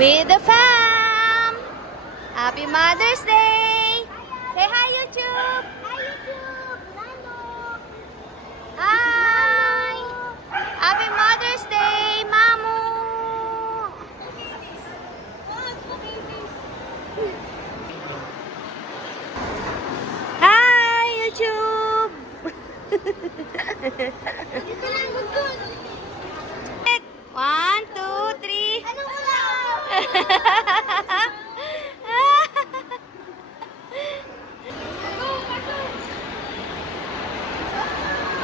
with the fam. Happy Mother's Day. Say hi, YouTube. Hi, YouTube! Lando! Hi. Happy Mother's Day, Mamu. Hi, YouTube. Dito lang, doon! 1, 2, 3. Ano wala?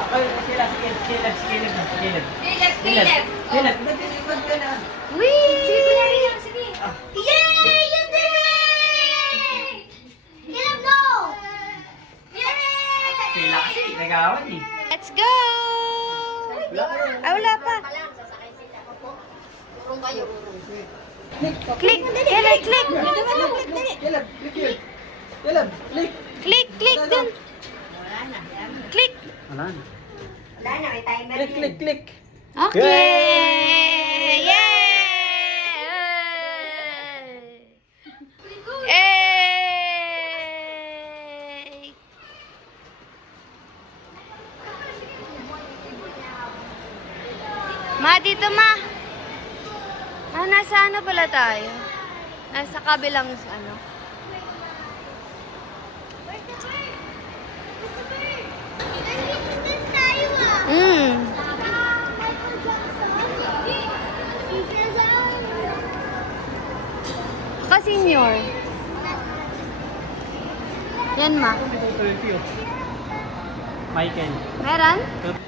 Ay, skillet. Nagtitikod ka na. Sige, kuya rin yan, sige. Yay! You did it! Caleb, no! Yay! Pila kasi, nagawan eh. Let's go. Ah, wala pa. Click. Caleb, click. Caleb, click here. Caleb, click. Click dun. Click. Wala na. Wala na, may timer. Click. Okay. Yay! Yay! Ma, dito ma. Ah, nasa ano pala tayo? Nasa kabilang ano. Mm. Ka-senior. Yan ma. Michael. Meron?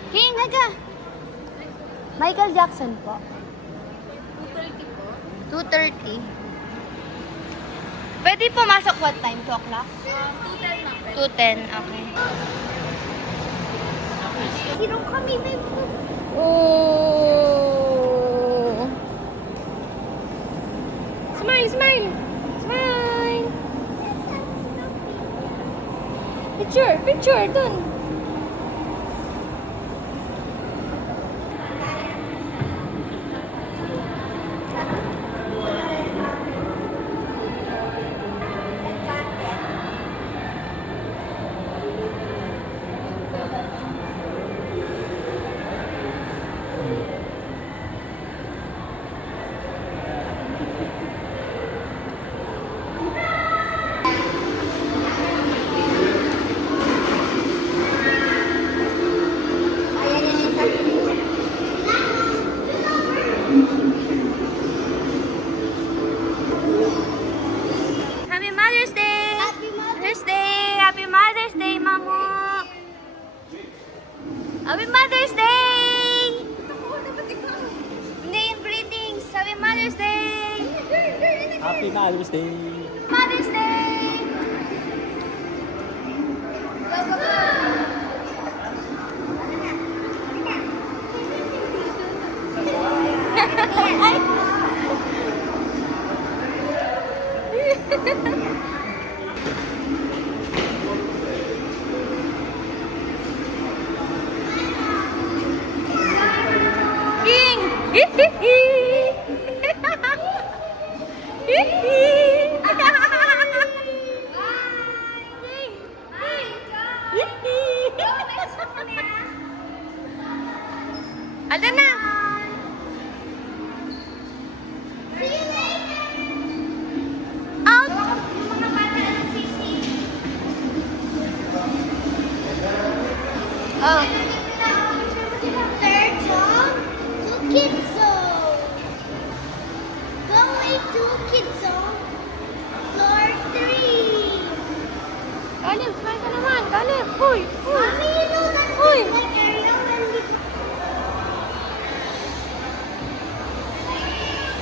King, naga. Michael Jackson po. 2:30. Pwede pumasok what time? 2 o'clock? 2:10, okay. Sinong kami, babe? Oh. Smile. Picture, dun. Happy Mother's Day! Happy Mother's Day, Mamu! Happy Mother's Day! Hindi yung greetings! Happy Mother's Day! Happy Mother's Day. Mother's Day! King! Ada na! Out! Oh. Third song, to kids zone. Going to kids zone. Floor 3. Kaleb, smile ka naman. Kaleb, uy! Mommy, you know that Uy! like area when we...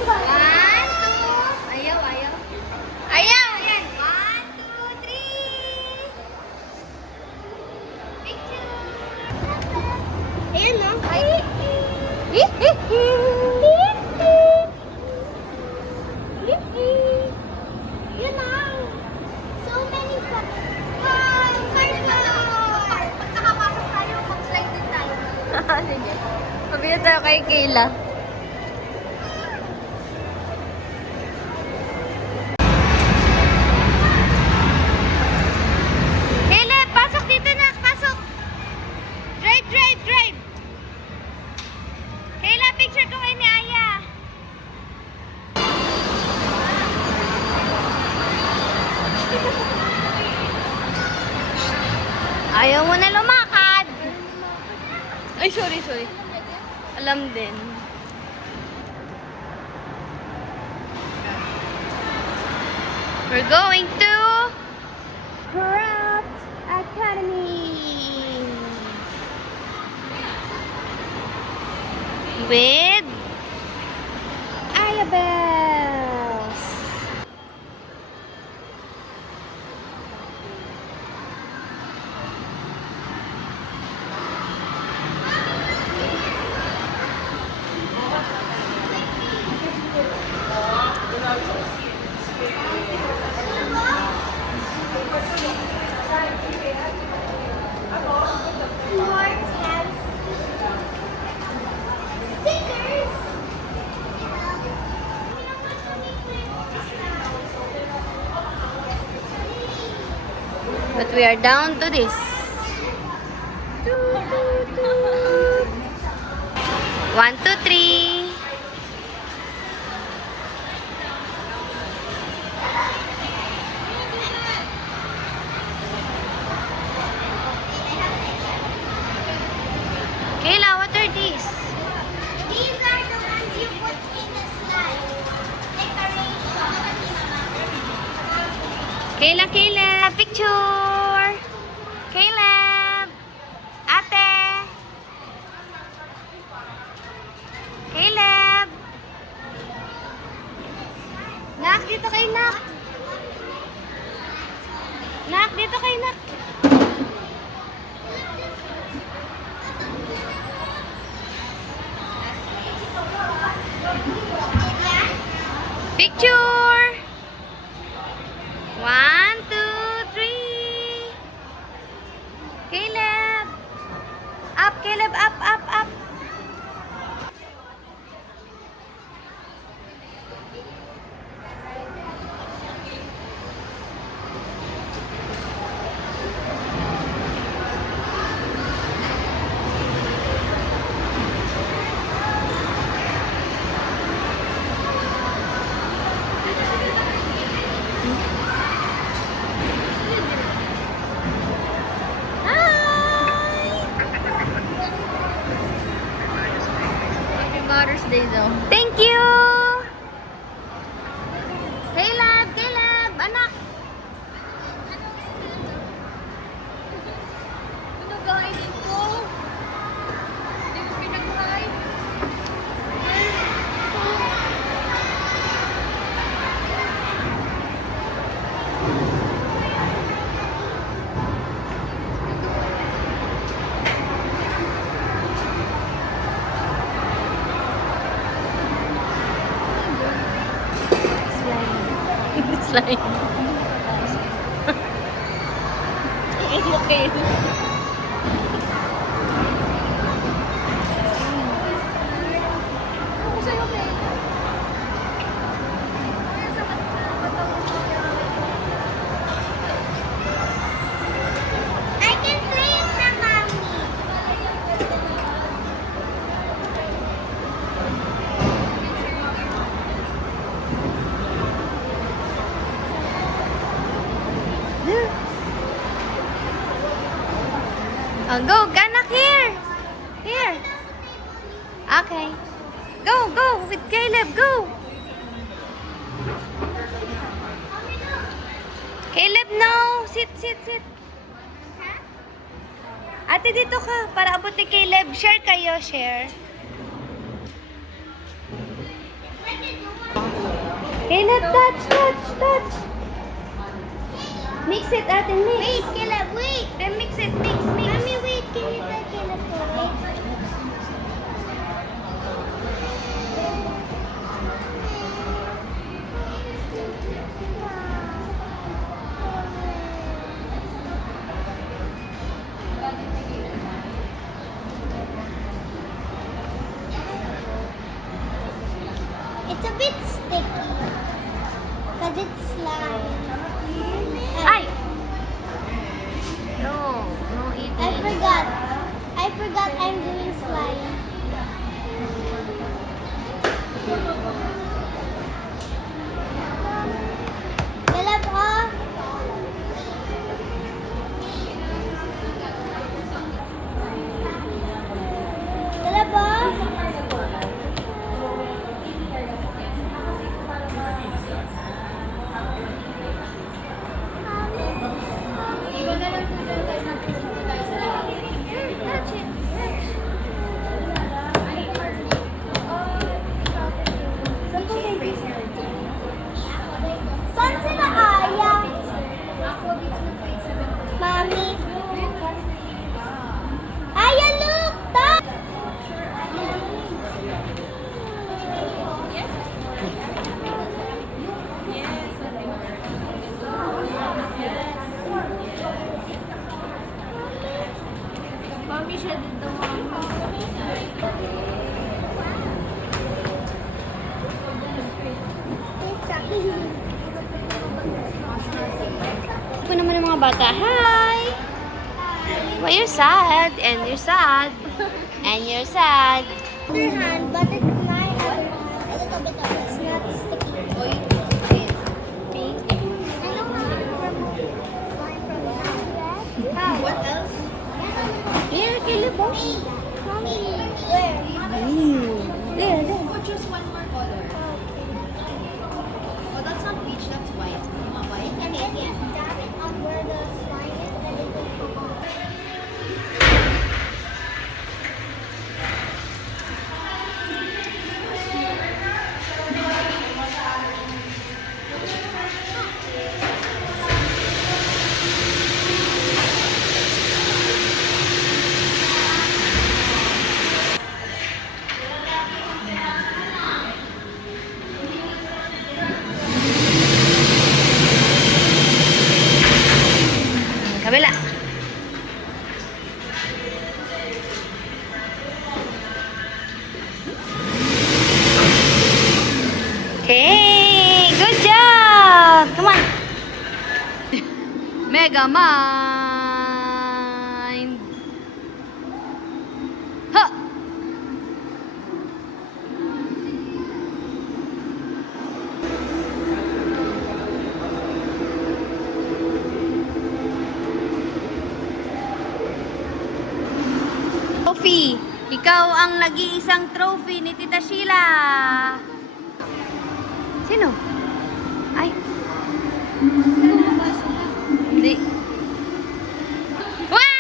One, two. Ayaw. Ayaw! Ayan. 1, 2, 3. Picture. Ayan, no? Yun lang. So many fun. Wow, carnival! Pag nakapasok tayo, mag-slide din tayo. Sige. Sabihin tayo kay Kayla. Ayaw mo na lumakad. Ay, sorry. Alam din. We're going to Craft Academy with Ayabels. More tabs. Stickers. But we are down to this. 1, 2, 3. Kayla, what are these? These are the ones you put in the slide. Decoration. Kayla, picture. Caleb. Ate. Caleb. Nak, dito kay Nak. Nak, dito kay Nak. Picture. 1, 2, 3. Caleb. Up, Caleb, up. Mother's Day daw. Thank you! Caleb, anak! Pinagainin ko. Hindi ko pinagkain. Slime. Okay. I can play it na, Mommy. Oh, go, Ganak, here. Okay. Go, with Caleb, go. Caleb, no. Sit. Ate, dito ka. Para abot ni Caleb. Share kayo, share. Caleb, touch. Mix it, ate, mix. Wait, Caleb, wait. Then mix it, mix. Mommy, wait. Can you let Caleb go? Wait. It's a bit sticky because it's slime. Ay! No eating. I forgot I'm doing slime. Caleb, oh. Happy siya dito, Ito naman ang mga bata. Hi! Why you're sad? And you're sad. And you're sad. Other hand, but it's my other hand. A little bit of it's not sticky. Pink. I know how to remove slime from that. How? What else? Here, kilo po. Mommy. Where? There, there. Or just one more color. Oh, that's not peach, that's white. You want white? And then just dab it on where the slime is, and it will come off. Kabila. Hey, good job. Come on. Mega Mind. Ha. Trophy. Ikaw ang nag-iisang trophy ni Tita Sheila. Sino? Ay. Hindi. Wah!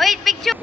Wait, picture.